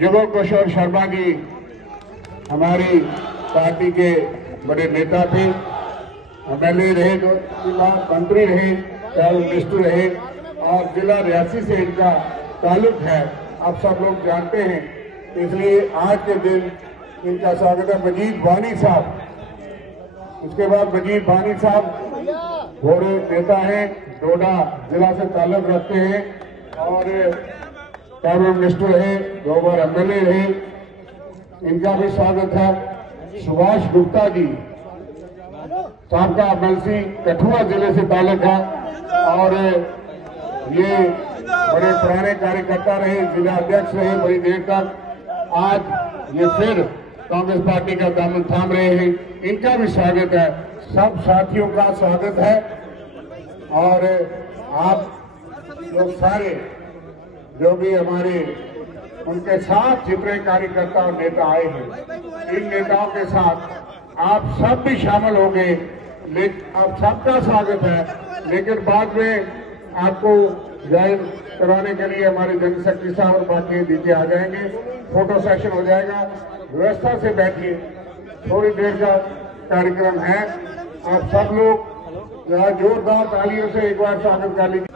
जुगल किशोर शर्मा जी हमारी पार्टी के बड़े नेता थे, MLA रहे, 2 बार मंत्री रहे, प्राइम मिनिस्टर रहे और जिला रियासी से इनका ताल्लुक है, आप सब लोग जानते हैं। इसलिए आज के दिन इनका स्वागत है। मजीद वानी साहब, उसके बाद मजीद वानी साहब बड़े नेता हैं, डोडा जिला से ताल्लुक रखते हैं और प्राइम मिनिस्टर रहे, 2 बार MLA रहे, इनका भी स्वागत है। सुभाष गुप्ता जी साबका MLC कठुआ जिले से ताल्लुक है और ये बड़े पुराने कार्यकर्ता रहे, जिला अध्यक्ष रहे बड़ी देर तक। आज ये फिर कांग्रेस पार्टी का दामन थाम रहे हैं, इनका भी स्वागत है। सब साथियों का स्वागत है और आप लोग सारे जो भी हमारे उनके साथ जितने कार्यकर्ता और नेता आए हैं, इन नेताओं के साथ आप सब भी शामिल हो गए। आप सबका स्वागत है, लेकिन बाद में आपको जाहिर कराने के लिए हमारे जनरल सेक्रेटरी साहब और बाकी नीचे आ जाएंगे, फोटो सेशन हो जाएगा। व्यवस्था से बैठिए, थोड़ी देर का कार्यक्रम है। आप सब लोग यहाँ जोरदार तालियों से एक बार स्वागत कर लीजिए।